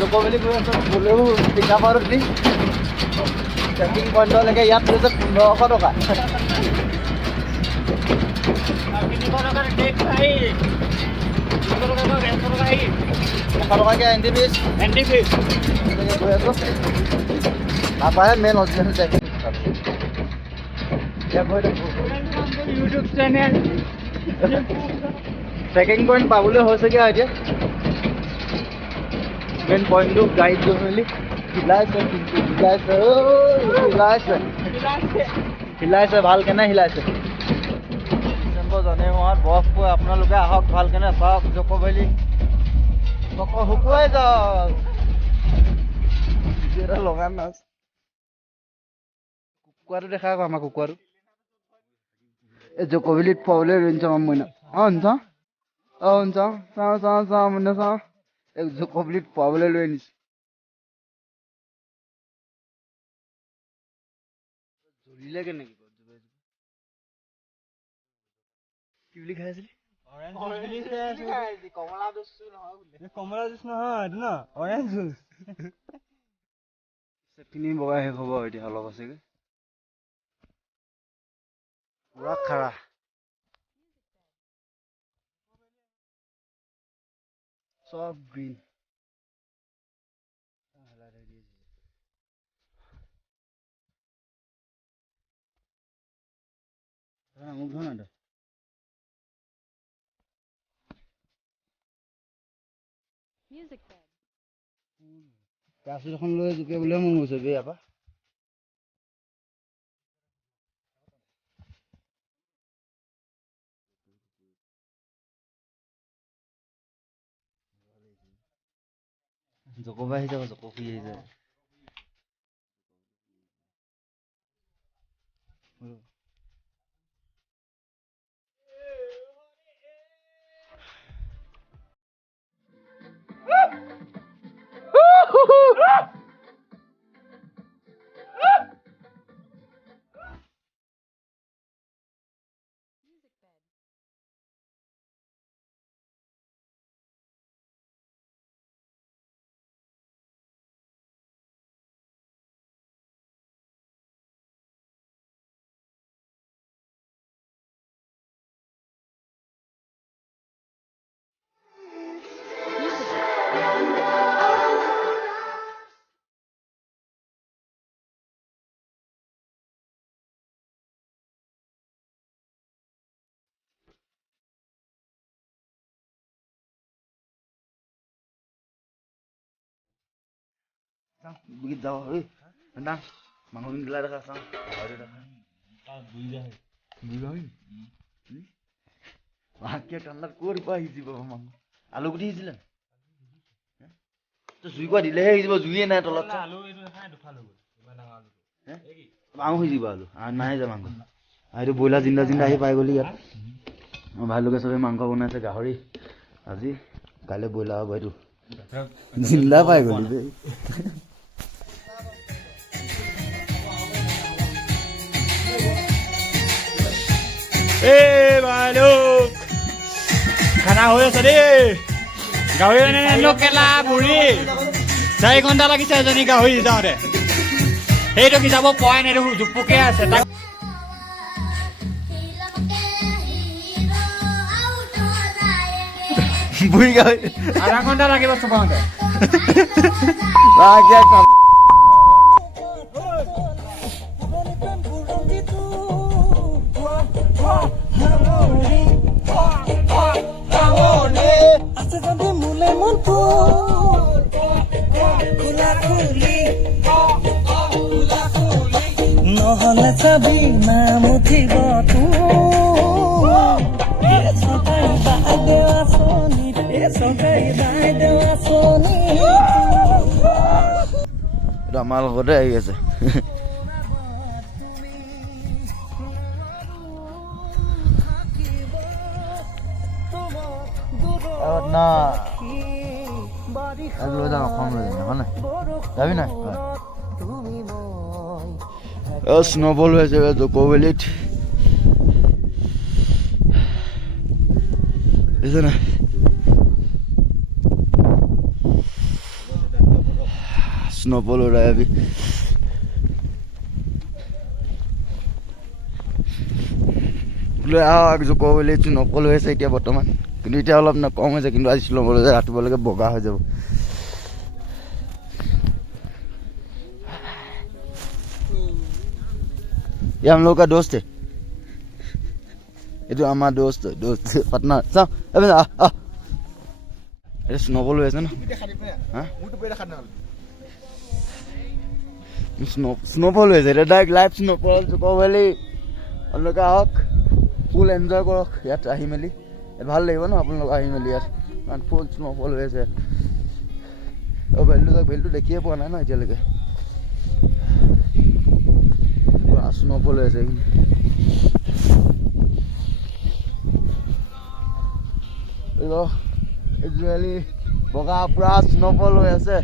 জুকো valley গৈ আছোঁ গ'লেও পিকআপ আৰু দি চেকিং পইণ্টলৈকে ইয়াত লৈছে 1500 টকা। 100 টকাকৈ এণ্ট্ৰি ফিজ গৈ আছোঁ। তাৰপৰাহে main original checking YouTube channel checking point পাবলৈ হৈছেগৈ আৰু এতিয়া মেইন পইণ্টটো গাড়ীত গৈ মেলি হিলাইছে ভালকেনে হিলাইছে। ডিচেম্বৰ জানুৱাৰী মাহত বৰফ পৰে, আপোনালোকে আহক ভালকেনে চাওক জুকো ভেলি শুকুৱাই যাওক। এটা লগা নাচ কুকুৰাটো দেখা আকৌ আমাৰ কুকুৰাটো এই জুকো ভেলিত ফুৰাবলৈ লৈ যাওঁ মই চাওঁ মানে চাওঁ এই জুকো ভেলিত ফুৰাবলৈ লৈ আনিছোঁ। জ্বলিলে কেনেকে কি বুলি খাই আছিলি? কমলা জুচ নহয় এইটো ন অৰেঞ্জ জুচ। চেটখিনি বগাই শেষ হ'ব এতিয়া অলপ আছেগৈ পুৰা খাৰা। চব গ্ৰীণ মোক ধৰ না কাচি এখন লৈ জুকিয়াবলৈ মন গৈছে বে ইয়াৰ পৰা। জকো বাই আহি যাব জকো শুই আহি যায়। Begitu jauh, tentang manggung gila dekat sang, ada dekat. Buidah. Laki kanlar kur pa hiji bapa mang. Alu gudi hiji lah. Tu zui gua dile hiji bapa zui na tolak. Alu itu hai dufa logo. Mana alu? Manggung hiji bapa alu. Nahe ja manggung. Ayo boila zinda ahi pai goli yaar. Bhai loge sobe manggung bana se gahori. Aji kale boila abo itu. Zinda pai goli be. भाई लोग खाना हो गाहरी लोकेला बुढ़ी 4 घंटा লাগিছে এজনী গাহৰি যাওঁতে সেইটো কি যাব পয় নাই দেখো জুপুকে আছে বুই গাহৰি আধা ঘন্টা লাগিব চুপাওঁতে নহলে চাবি নাম উঠিব আমাৰ লগতে আহি আছে না লৈ যাম অসম লৈ যাম হয় নাই যাবি নাই স্ন'বল হৈছে জুকো ভেলিত বুজিছে নাই स्नोफॉल हो रहा है अभी। जो ক'ব বুলি স্ন'ফল হৈ আছে এতিয়া বৰ্তমান, কিন্তু এতিয়া অলপ কম হৈছে, কিন্তু আজি স্ন'ফল হৈছে, ৰাতিপুৱালৈকে বগা হৈ যাব। ये हम लोग का दोस्त है, ये तो हमारा दोस्त पटना। अबे ये स्नोफॉल हुए ना, स्नोफॉल हुए डायरेक्ट लाइव स्नोफॉल जो ক'ব বুলি আপোনালোকে আহক, ফুল এনজয় কৰক ইয়াত আহি মেলি। ইয়াত ভাল লাগিব ন আপোনালোক আহি মেলি, ইয়াত কাৰণ ফুল স্ন'ফল হৈ আছে। ভেলিটো দেখিয়ে পোৱা নাই ন এতিয়ালৈকে, স্ন'ফল হৈ আছে। বগা পুৰা স্ন'ফল হৈ আছে,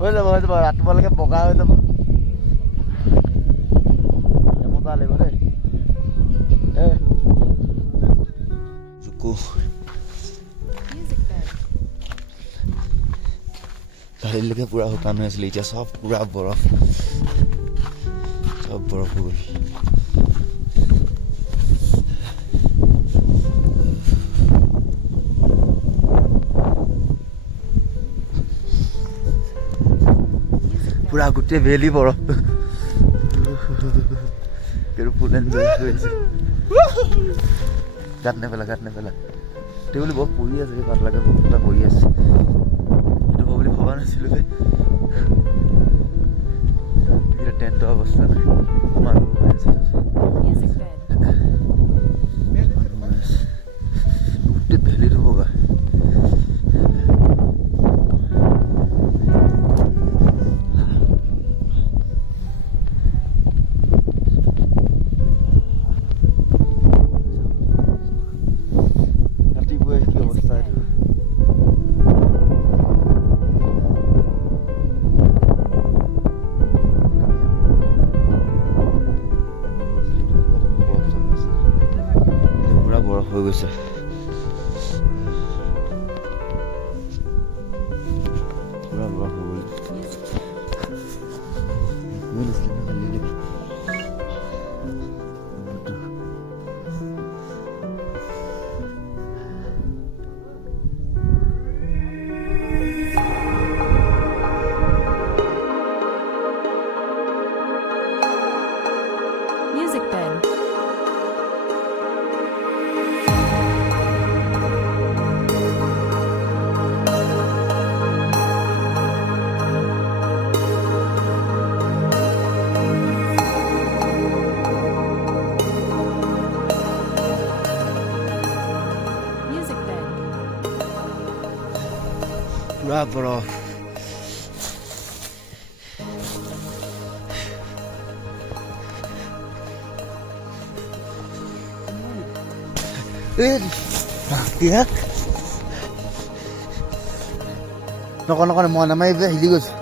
হৈ যাব ৰাতিপুৱালৈকে বগা হৈ যাব। মজা লাগিব দেই। কালিলৈকে পুৰা শুকান হৈ আছিলে, এতিয়া চব পুৰা বৰফ, চব বৰফ হৈ গ'ল। পুৰা গোটেই ভেলি বৰফ, ফুল এনজয় কৰিছে। গাত নেপেলা তেওঁ বুলি বহুত পৰি আছে, পাতলাকে বহুত পৰি আছে। এইটো বুলি ভবা নাছিলো যে টেণ্টৰ অৱস্থা নাই। গোটেই ভেলিটো বগা। হৈ গৈছে পুৰা বৰফ হৈ গ'ল। Music Ben. পুৰা বৰফ। নকন মই নামাৰি হিলি গৈছো।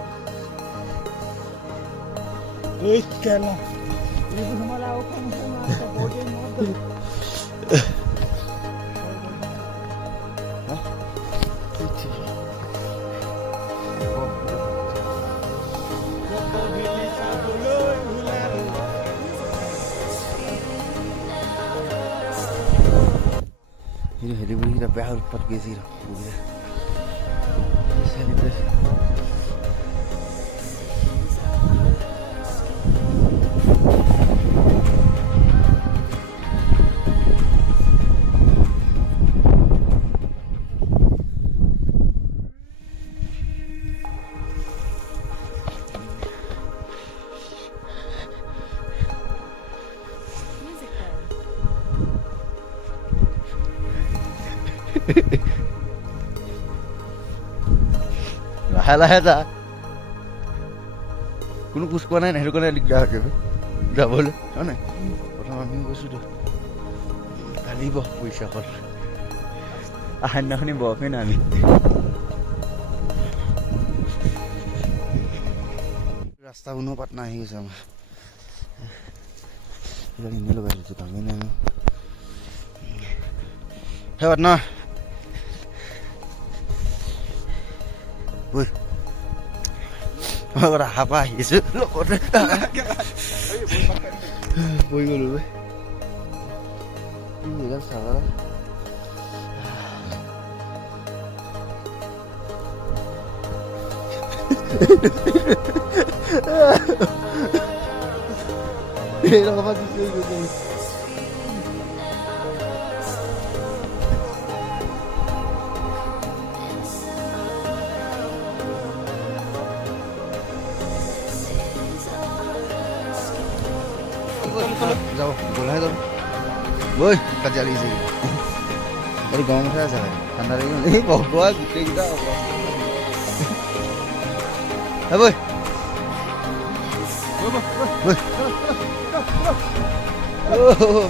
Ele brinca berro para que zira. লাহে লাহে যা, কোনো কোচ কোৱা নাই, সেইটো কাৰণে দিগদাৰ হৈছে যাবলৈ হয় নাই। প্ৰথম আমি গৈছোতো কালি বৰফ পৰিছে, অকল আহা দিনাখনি বৰফেই নাই। আমি ৰাস্তা বনোৱা পাটনা আহি গৈছে আমাৰ। ইনে লগাই দিছোঁ কামেই নাই। হে পাটনা বৈ ৰাহা পৰা আহিছোঁ লগতে বৈ গ'লো বৈ চাবা এৰকম কিছু যাও বলাই যাও বই কাজে লাগিছে আৰু গৰম উঠা আছে ঠাণ্ডা লাগি এই ভগৱা গোটেইকেইটা বই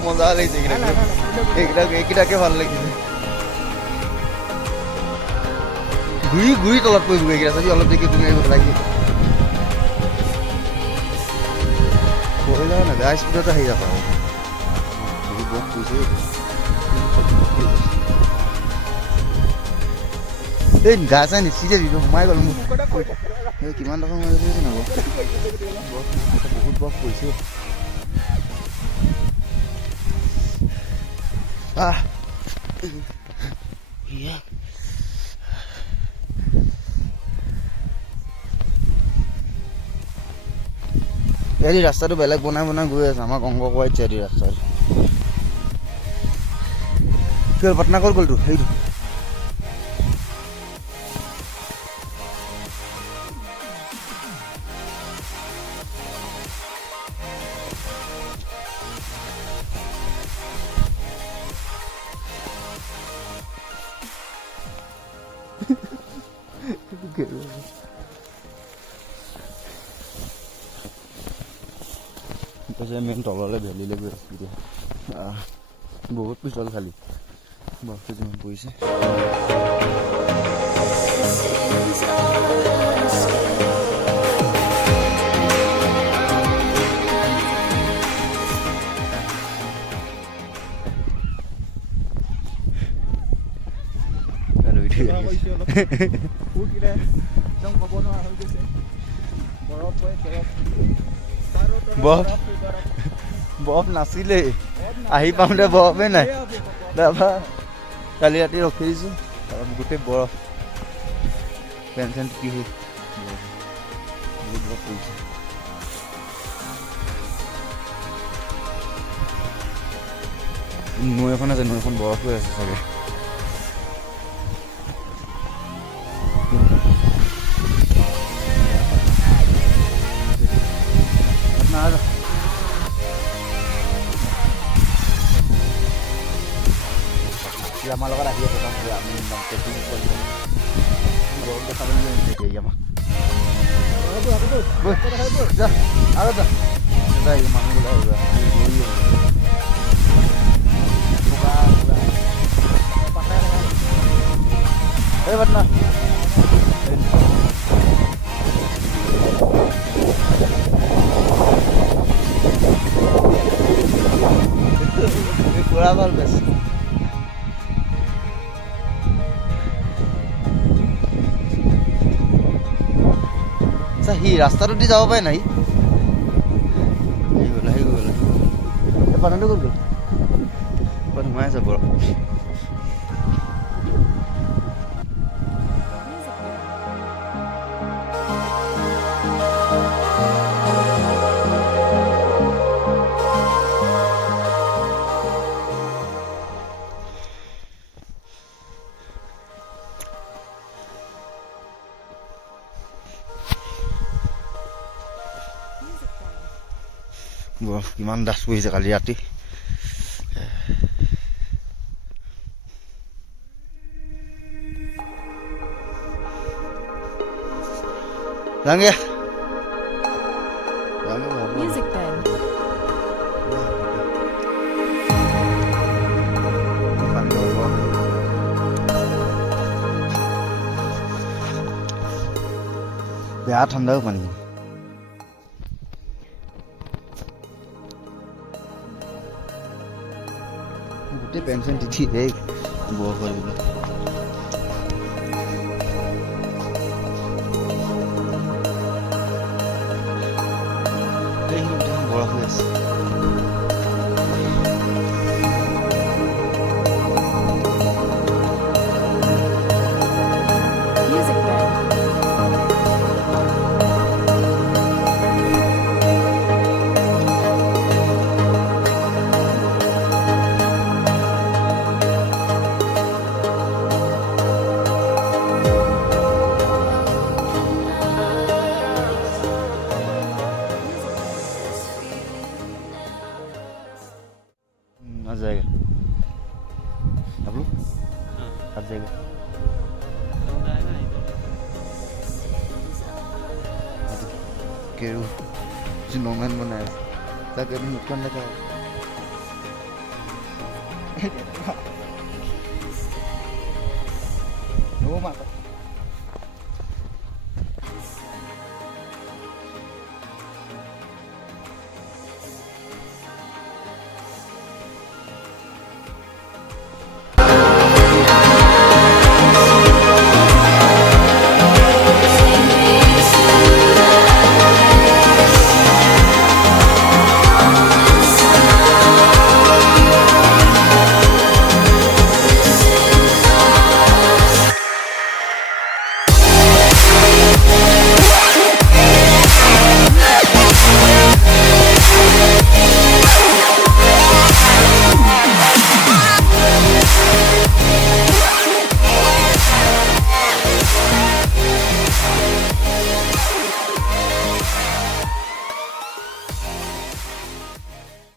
মজা লাগিছে এইকেইটাকে ভাল লাগিছে ঘূৰি ঘূৰি তলত পৰিব এইকেইটা চাবি অলপ দেৰি ঘূৰি আহিব লাগি পৰিলে না বেয়া স্পীডতে আহি যাব বহুত কৈছে এই গা চা নিচিতে দিব সোমাই গ'ল মোক এই কিমান টকা সোমাই গৈছে নব বহুত বফ কৰিছে এই ৰাস্তাটো বেলেগ বনাই বনাই গৈ আছে আমাক অংক কোৱাইছে এই ৰাস্তাটো কি হ'ল পাটনা ক'ত গ'লতো সেইটো মেইন তললৈ ভেলিলৈ গৈ আছোঁ এতিয়া বহুত পিছল খালি বস্তু যিমান পৰিছে বৰফ নাছিলে আহি পাওঁতে বৰফে নাই তাৰপৰা কালি ৰাতি ৰখি দিছোঁ গোটেই বৰফ পেন চেন কি হৈ বহুত বৰফ পৰিছে নৈ এখন আছে নৈখন বৰফ হৈ আছে চাগে আমাৰ লগত আহি আছে আমি ট্ৰেকিং কৰি ৰ'দ দেখাবলৈ নিদিয়ে আমাক যা আৰু যা মানুহ ওলাই এই পাটনা পুৰা ভাল পাইছে সি ৰাস্তাটো দি যাব পাৰে নাই আহি গ'ল পানীটো ক'ত গ'ল সোমাই আছে বৰফ বৰফ কিমান ডাঠ পৰিছে কালি ৰাতি Lange. Music bed. বেয়া ঠাণ্ডাও পানী গোটেই পেঞ্চন তিথি বৰফ Music bed. आ जाएगा अब लोग आ जाएगा केरू स्नोमैन बनाया ताकि नुकसान लगा वो माता